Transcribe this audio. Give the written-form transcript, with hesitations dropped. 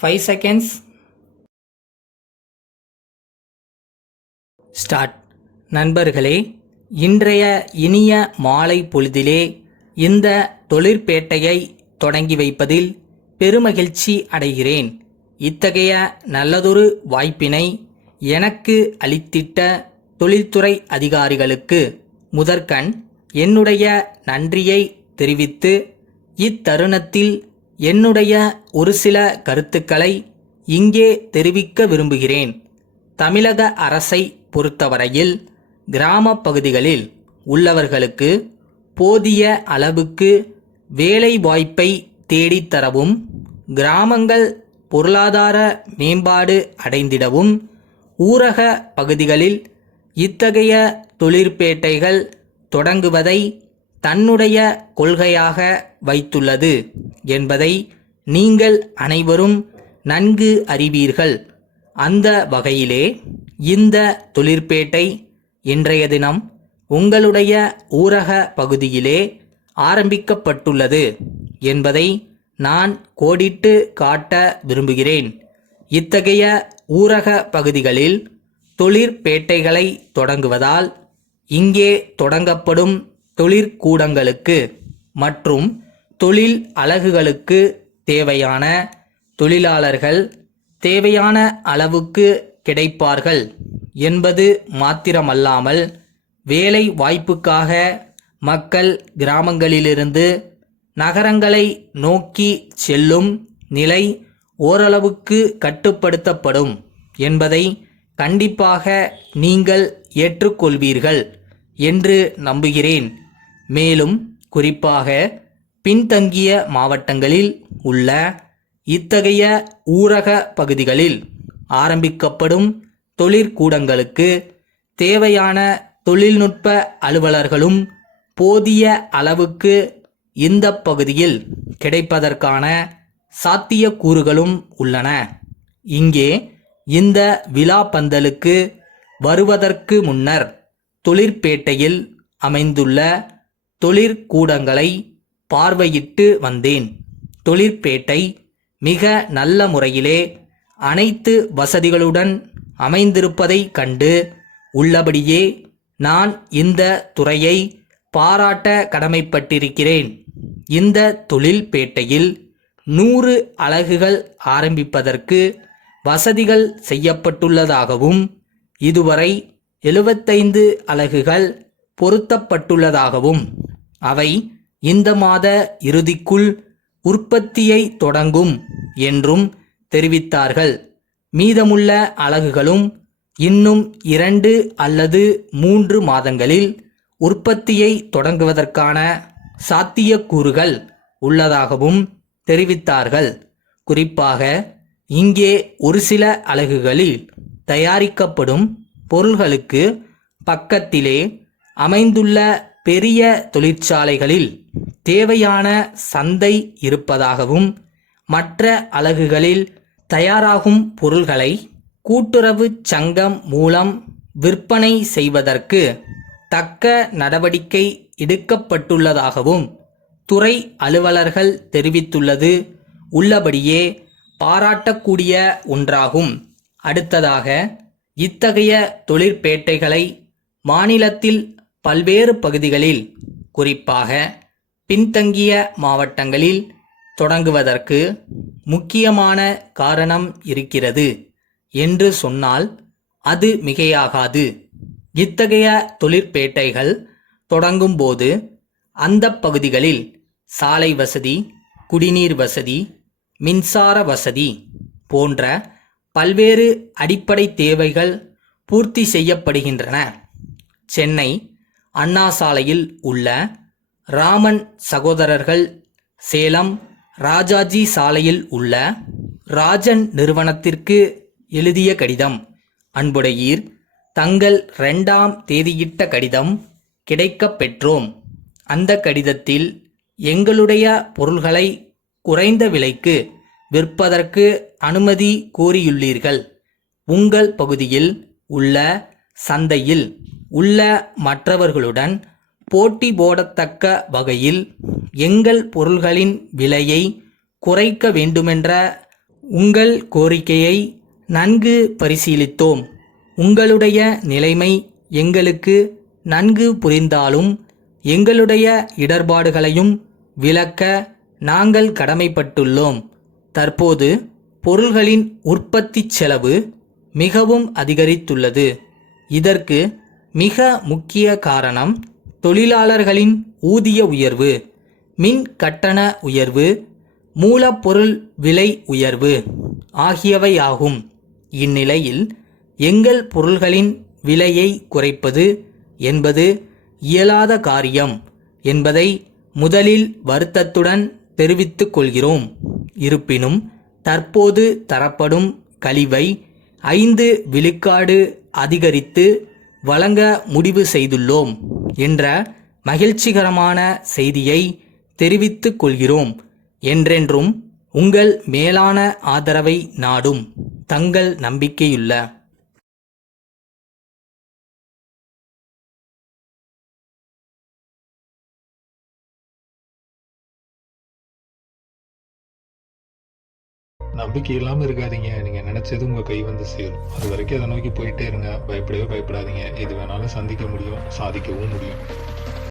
5 seconds. Start. நண்பர்களே, இன்றைய இனிய மாலை பொழுதிலே இந்த தொழிற்பேட்டையை தொடங்கி வைப்பதில் பெருமகிழ்ச்சி அடைகிறேன். இத்தகைய நல்லதொரு வாய்ப்பினை எனக்கு அளித்திட்ட தொழில்துறை அதிகாரிகளுக்கு முதற்கண் என்னுடைய நன்றியை தெரிவித்து, இத்தருணத்தில் என்னுடைய ஒரு சில கருத்துக்களை இங்கே தெரிவிக்க விரும்புகிறேன். தமிழக அரசை பொறுத்தவரையில் கிராம பகுதிகளில் உள்ளவர்களுக்கு போதிய அளவுக்கு வேலை வாய்ப்பை தேடித்தரவும், கிராமங்கள் பொருளாதார மேம்பாடு அடைந்திடவும் ஊரக பகுதிகளில் இத்தகைய தொழிற்பேட்டைகள் தொடங்குவதை தன்னுடைய கொள்கையாக வைத்துள்ளது என்பதை நீங்கள் அனைவரும் நன்கு அறிவீர்கள். அந்த வகையிலே இந்த தொழிற்பேட்டை இன்றைய தினம் உங்களுடைய ஊரக பகுதியிலே ஆரம்பிக்கப்பட்டுள்ளது என்பதை நான் கோடிட்டு காட்ட விரும்புகிறேன். இத்தகைய ஊரக பகுதிகளில் தொழிற்பேட்டைகளை தொடங்குவதால் இங்கே தொடங்கப்படும் தொழிற்கூடங்களுக்கு மற்றும் தொழில் அலகுகளுக்கு தேவையான தொழிலாளர்கள் தேவையான அளவுக்கு கிடைப்பார்கள் என்பது மாத்திரமல்லாமல், வேலை வாய்ப்புக்காக மக்கள் கிராமங்களிலிருந்து நகரங்களை நோக்கி செல்லும் நிலை ஓரளவுக்கு கட்டுப்படுத்தப்படும் என்பதை கண்டிப்பாக நீங்கள் ஏற்றுக்கொள்வீர்கள் என்று நம்புகிறேன். மேலும் குறிப்பாக பின்தங்கிய மாவட்டங்களில் உள்ள இத்தகைய ஊரக பகுதிகளில் ஆரம்பிக்கப்படும் தொழிற்கூடங்களுக்கு தேவையான தொழில்நுட்ப அலுவலர்களும் போதிய அளவுக்கு இந்த பகுதியில் கிடைப்பதற்கான சாத்தியக்கூறுகளும் உள்ளன. இங்கே இந்த விழா பந்தலுக்கு வருவதற்கு முன்னர் தொழிற்பேட்டையில் அமைந்துள்ள தொழிற்கூடங்களை பார்வையிட்டு வந்தேன். தொழிற்பேட்டை மிக நல்ல முறையிலே அனைத்து வசதிகளுடன் அமைந்திருப்பதை கண்டு உள்ளபடியே நான் இந்த துறையை பாராட்ட கடமைப்பட்டிருக்கிறேன். இந்த தொழில்பேட்டையில் 100 அலகுகள் ஆரம்பிப்பதற்கு வசதிகள் செய்யப்பட்டுள்ளதாகவும், இதுவரை 75 அலகுகள் பொருத்தப்பட்டுள்ளதாகவும், அவை இந்த மாத இறுதிக்குள் உற்பத்தியை தொடங்கும் என்றும் தெரிவித்தார்கள். மீதமுள்ள அலகுகளும் இன்னும் 2 அல்லது 3 மாதங்களில் உற்பத்தியை தொடங்குவதற்கான சாத்தியக்கூறுகள் உள்ளதாகவும் தெரிவித்தார்கள். குறிப்பாக இங்கே ஒரு சில அலகுகளில் தயாரிக்கப்படும் பொருள்களுக்கு பக்கத்திலே அமைந்துள்ள பெரிய தொழிற்சாலைகளில் தேவையான சந்தை இருப்பதாகவும், மற்ற அலகுகளில் தயாராகும் பொருள்களை கூட்டுறவு சங்கம் மூலம் விற்பனை செய்வதற்கு தக்க நடவடிக்கை எடுக்கப்பட்டுள்ளதாகவும் துறை அலுவலர்கள் தெரிவித்துள்ளது உள்ளபடியே பாராட்டக்கூடிய ஒன்றாகும். அடுத்ததாக, இத்தகைய தொழிற்பேட்டைகளை மாநிலத்தில் பல்வேறு பகுதிகளில், குறிப்பாக பின்தங்கிய மாவட்டங்களில் தொடங்குவதற்கு முக்கியமான காரணம் இருக்கிறது என்று சொன்னால் அது மிகையாகாது. இத்தகைய தொழிற்பேட்டைகள் தொடங்கும் போது அந்த பகுதிகளில் சாலை வசதி, குடிநீர் வசதி, மின்சார வசதி போன்ற பல்வேறு அடிப்படை தேவைகள் பூர்த்தி செய்யப்படுகின்றன. சென்னை அண்ணா சாலையில் உள்ள ராமன் சகோதரர்கள், சேலம் ராஜாஜி சாலையில் உள்ள ராஜன் நிறுவனத்திற்கு எழுதிய கடிதம். அன்புடையீர், தங்கள் 2ஆம் தேதியிட்ட கடிதம் கிடைக்கப் பெற்றோம். அந்த கடிதத்தில் எங்களுடைய பொருள்களை குறைந்த விலைக்கு விற்பதற்கு அனுமதி கோரியுள்ளீர்கள். உங்கள் பகுதியில் உள்ள சந்தையில் உள்ள மற்றவர்களுடன் போட்டி போடத்தக்க வகையில் எங்கள் பொருள்களின் விலையை குறைக்க வேண்டுமென்ற உங்கள் கோரிக்கையை நன்கு பரிசீலித்தோம். உங்களுடைய நிலைமை எங்களுக்கு நன்கு புரிந்தாலும் எங்களுடைய இடர்பாடுகளையும் விளக்க நாங்கள் கடமைப்பட்டுள்ளோம். தற்போது பொருள்களின் உற்பத்தி செலவு மிகவும் அதிகரித்துள்ளது. இதற்கு மிக முக்கிய காரணம் தொழிலாளர்களின் ஊதிய உயர்வு, மின் கட்டண உயர்வு, மூலப்பொருள் விலை உயர்வு ஆகியவையாகும். இந்நிலையில் எங்கள் பொருள்களின் விலையை குறைப்பது என்பது இயலாத காரியம் என்பதை முதலில் வருத்தத்துடன் தெரிவித்துக் கொள்கிறோம். இருப்பினும் தற்போது தரப்படும் கழிவை 5 விழுக்காடு அதிகரித்து வழங்க முடிவு செய்துள்ளோம் என்ற மகிழ்ச்சிகரமான செய்தியை தெரிவித்துக் கொள்கிறோம். என்றென்றும் உங்கள் மேலான ஆதரவை நாடும் தங்கள் நம்பிக்கையுள்ள நம்பிக்கை இல்லாம இருக்காதீங்க. நீங்க நினைச்சது உங்க கை வந்து சேரும். அது வரைக்கும் அதை நோக்கி போயிட்டே இருங்க. பயப்படவே பயப்படாதீங்க. எது வேணாலும் சந்திக்க முடியும், சாதிக்கவும் முடியும்.